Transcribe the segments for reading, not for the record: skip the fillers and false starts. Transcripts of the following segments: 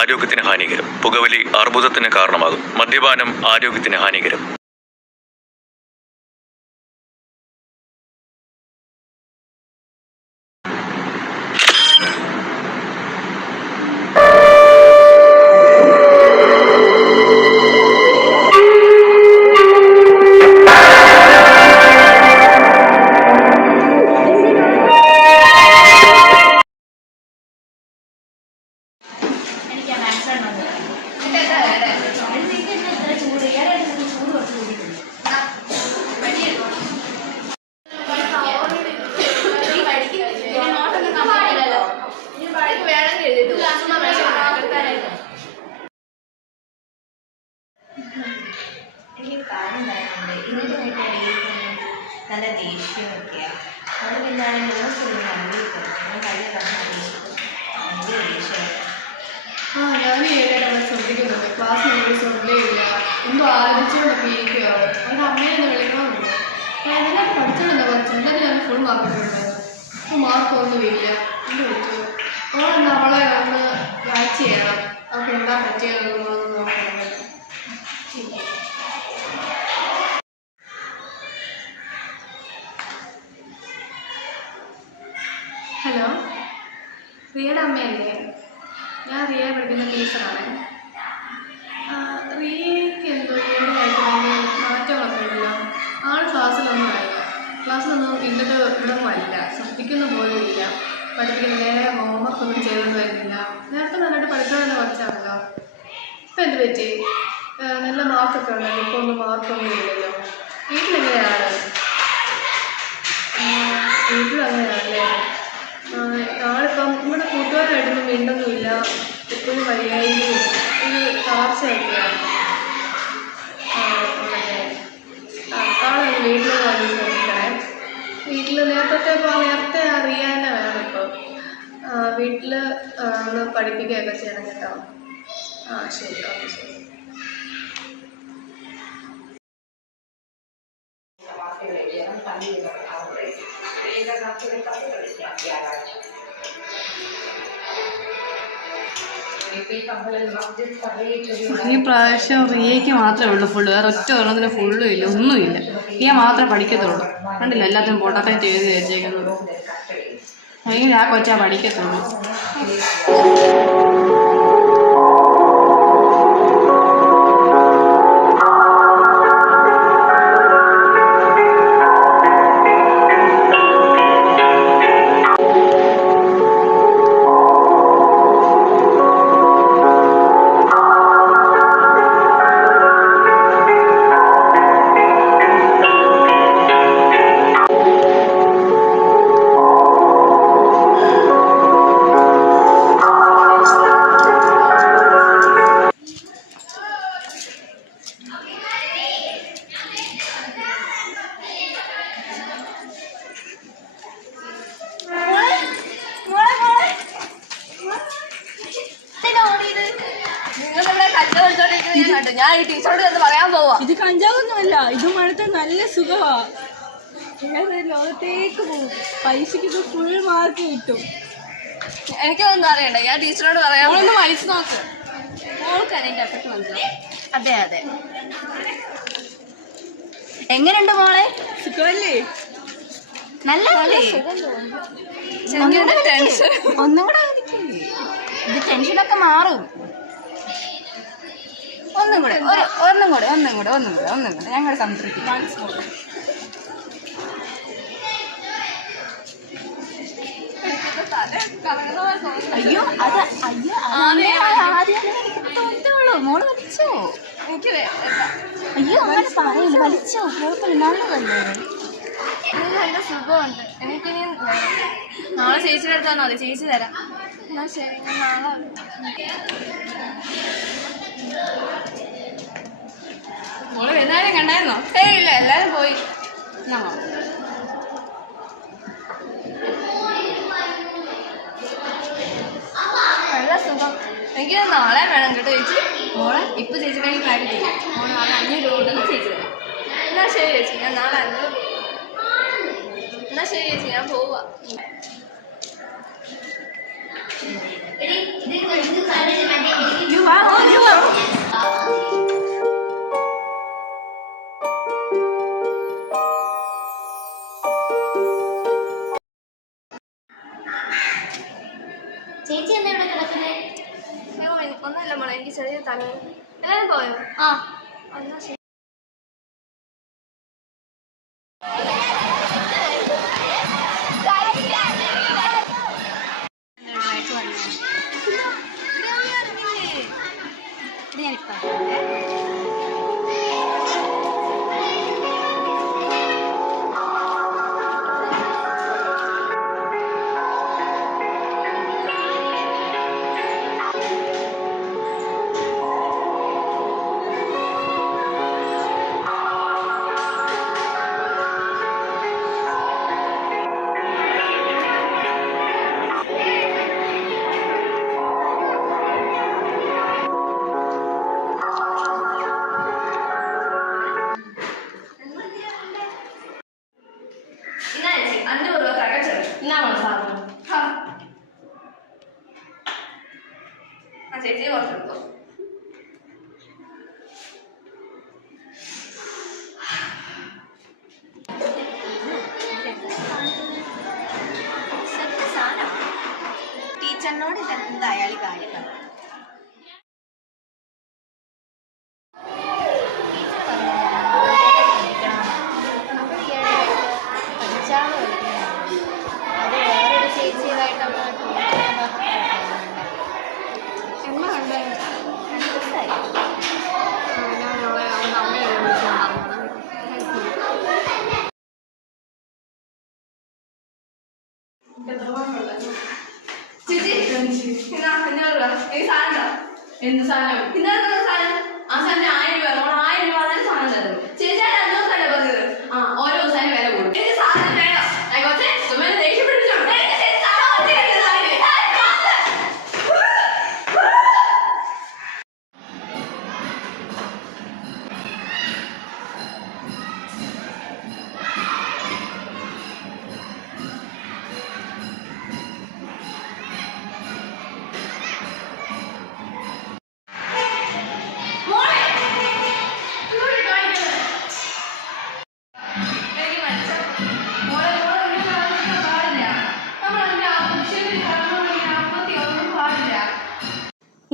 ആരോഗ്യത്തിന് ഹാനികരം. പുകവലി അർബുദത്തിന് കാരണമാകും. മദ്യപാനം ആരോഗ്യത്തിന് ഹാനികരം. എനിക്ക് കാര്യം പറയാനുണ്ട്. ഇതിനായിട്ട് നല്ല ദേഷ്യമൊക്കെയാണ്. അത് പിന്നാണ് ന്യൂസ് കണ്ടിരിക്കുന്നത്. ഞാൻ കഴിഞ്ഞ പ്രാവശ്യം ഭയങ്കര ദേഷ്യമാണ്. ഞാൻ ഏഴായിട്ട് ശ്രദ്ധിക്കുന്നുണ്ട്. ക്ലാസ് ശ്രദ്ധേ ഇല്ല, എന്തോ ആലോചിച്ചുകൊണ്ടൊക്കെ ഇരിക്കുകയാണ്. അവരുടെ അമ്മയെ ഒന്ന് വിളിക്കണമെന്നുണ്ട്. ഞാൻ നന്നായിട്ട് പഠിച്ചോണ്ടെന്താ പഠിച്ചു. എന്തായാലും ഞാൻ ഫുൾ മാർക്കിട്ടുണ്ട്. അപ്പോൾ മാർക്കൊന്നും ഇല്ല. എന്ത് പറ്റുമോ അവളെന്താ, അവളെ ഒന്ന് വാച്ച് ചെയ്യണം. അവർക്ക് എന്താ പറ്റിയതെന്ന് നോക്കണം. ഹലോ, റിയയുടെ അമ്മയല്ലേ? ഞാൻ റിയ പഠിക്കുന്ന ടീച്ചറാണ്. റിയയ്ക്ക് എന്തോ ഈയിടെയായിട്ട് മാറ്റങ്ങളൊക്കെ ഉണ്ടല്ലോ. ആൾ ക്ലാസ്സിലൊന്നും ഇന്നത്തെ ഇവിടമല്ല, ശ്രദ്ധിക്കുന്ന പോലും ഇല്ല. പഠിപ്പിക്കുന്ന നേരെ ഹോംവർക്കൊന്നും ചെയ്തുകൊണ്ട് വരുന്നില്ല. നേരത്തെ നന്നായിട്ട് പഠിക്കാനുള്ള കുറച്ചാണല്ലോ. ഇപ്പം എന്ത് പറ്റി? നല്ല മാർക്കൊക്കെ ഉണ്ടല്ലോ. ഇപ്പോൾ ഒന്നും മാർക്കൊന്നും ഇല്ലല്ലോ. വീട്ടിലെങ്ങനെയാണ്? വീട്ടിലങ്ങനെയാണല്ലേ? ആളിപ്പം നമ്മുടെ കൂട്ടുകാരായിട്ടൊന്നും മിണ്ടൊന്നുമില്ല. എപ്പോഴും വരികയും ഒരു തളർച്ചയൊക്കെയാണ്. ആളൊന്ന് വീട്ടിൽ വന്ന് ശ്രദ്ധിക്കണേ. വീട്ടിൽ നേരത്തെ അറിയാൻ വേണം. ഇപ്പം വീട്ടിൽ ഒന്ന് പഠിപ്പിക്കുകയൊക്കെ ചെയ്യണം കേട്ടോ. ശരി, ഓക്കെ, ശരി. ഈ പ്രാവശ്യം റിയയ്ക്ക് മാത്രമേ ഉള്ളൂ ഫുള്ള്. വേറെ ഒറ്റ ഒരെണ്ണത്തിന് ഫുള്ളും ഇല്ല, ഒന്നുമില്ല. റിയ മാത്രമേ പഠിക്കത്തുള്ളൂ. കണ്ടില്ല, എല്ലാത്തിനും പൊട്ടക്കറ്റ് എഴുതി വെച്ചേക്കുന്നത്. ഭയങ്കര ആ കൊച്ചാ പഠിക്കത്തുള്ളൂ. ഞാൻ ഈ ടീച്ചറോട് എന്ന് പറയാൻ പോവാ. ഇത് കഞ്ചാവൊന്നുമല്ല, ഇത് മഴത്തെ നല്ല സുഖമാ. വേറെ ലോകത്തേക്ക് പോകും. പരീക്ഷയ്ക്ക് ഇത് ഫുൾ മാർക്ക് കിട്ടും. എനിക്കൊന്നും അറിയണ്ട, ഞാൻ ടീച്ചറോട് പറയാം. ഒന്ന് വലിച്ചു നോക്ക്. മോൾക്ക് അതിൻ്റെ എഫക്ട് മനസ്സിലാവും. അതെ അതെ. എങ്ങനെയുണ്ട് മോളെ? സുഖമല്ലേ? നല്ലതല്ലേ? ഒന്നും കൂടെ ഇത് ടെൻഷനൊക്കെ മാറും. ഒന്നും കൂടെ ഞങ്ങൾ സംതൃപ്തി. അയ്യോ ആദ്യം തോന്നുള്ളൂ. മോള് വലിച്ചോ? എനിക്ക് അയ്യോ അങ്ങനെ പറയില്ല, വലിച്ചോ, കുഴപ്പമില്ല, നല്ലതല്ലേ? നല്ല സുഖമുണ്ട്. എനിക്കിനി നാളെ ചേച്ചിയുടെ അടുത്താണോ? അതെ, ചേച്ചി തരാം. എന്നാ ശരി, ഞാൻ നാളെ. മോള് എല്ലാവരും കണ്ടായിരുന്നോ? ഇല്ല, എല്ലാരും പോയി. നല്ല സുഖം. എനിക്ക് നാളെ വേണം കേട്ടോ ചേച്ചി. മോളെ ഇപ്പൊ ചേച്ചിയുടെ കയ്യിൽ കാര്യം ചെയ്യാം. മോളെ നാളെ 500 രൂപ ഉണ്ടെന്ന് ചേച്ചി തരാം. എന്നാ ശരി ചേച്ചി, ഞാൻ നാളെ 500 രൂപ. എന്നാ ശരി ചേച്ചി, ഞാൻ പോവാ. ചേച്ചി എന്താ ഇവിടെ കിടക്കുന്നത്? ഒന്നുമില്ല മോളെ, എനിക്ക് ചെറിയ തല. എല്ലാവരും പോയോ? ആ എന്നാ ശരി. ഇന്നാ ചേച്ചി 500 രൂപ തകച്ചത്. ഇന്നാണോ സാധനം? ആ ചേച്ചി കുറച്ചെടുത്തോ. ടീച്ചറിനോട് ഇതെന്തായാലും കാര്യം പറഞ്ഞു. ചേച്ചി എന്നാ 500 രൂപ. ഈ സാധനം എന്ത് സാധനം? ഇന്നത്തെ സാധനം. ആ സാധനം 1000 രൂപ. 1000 രൂപ സാധനം തരും. ചേച്ചി 2 ദിവസമല്ലേ പറഞ്ഞത്? ആ ഓരോ ദിവസം വില കൂടും. എനിക്ക് സാധനം വേണം. ആയിക്കോട്ടെ, സുമേനെ ദേഷ്യം പിടിച്ചോളൂ.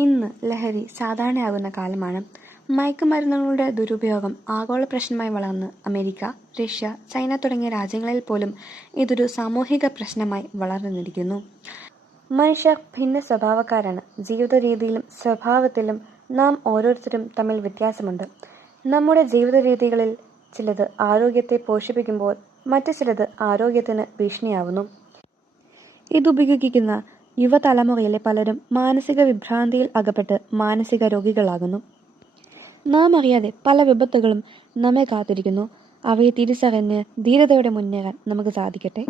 ഇന്ന് ലഹരി സാധാരണയാകുന്ന കാലമാണ്. മയക്കുമരുന്നുകളുടെ ദുരുപയോഗം ആഗോള പ്രശ്നമായി വളർന്ന് അമേരിക്ക, റഷ്യ, ചൈന തുടങ്ങിയ രാജ്യങ്ങളിൽ പോലും ഇതൊരു സാമൂഹിക പ്രശ്നമായി വളർന്നിരിക്കുന്നു. മനുഷ്യർ ഭിന്ന സ്വഭാവക്കാരാണ്. ജീവിത രീതിയിലും സ്വഭാവത്തിലും നാം ഓരോരുത്തരും തമ്മിൽ വ്യത്യാസമുണ്ട്. നമ്മുടെ ജീവിത രീതികളിൽ ചിലത് ആരോഗ്യത്തെ പോഷിപ്പിക്കുമ്പോൾ മറ്റു ചിലത് ആരോഗ്യത്തിന് ഭീഷണിയാവുന്നു. ഇതുപയോഗിക്കുന്ന യുവതലമുറയിലെ പലരും മാനസിക വിഭ്രാന്തിയിൽ അകപ്പെട്ട് മാനസിക രോഗികളാകുന്നു. നാം അറിയാതെ പല വിപത്തുകളും നമ്മെ കാത്തിരിക്കുന്നു. അവയെ തിരിച്ചറിഞ്ഞ് ധീരതയോടെ മുന്നേറാൻ നമുക്ക് സാധിക്കട്ടെ.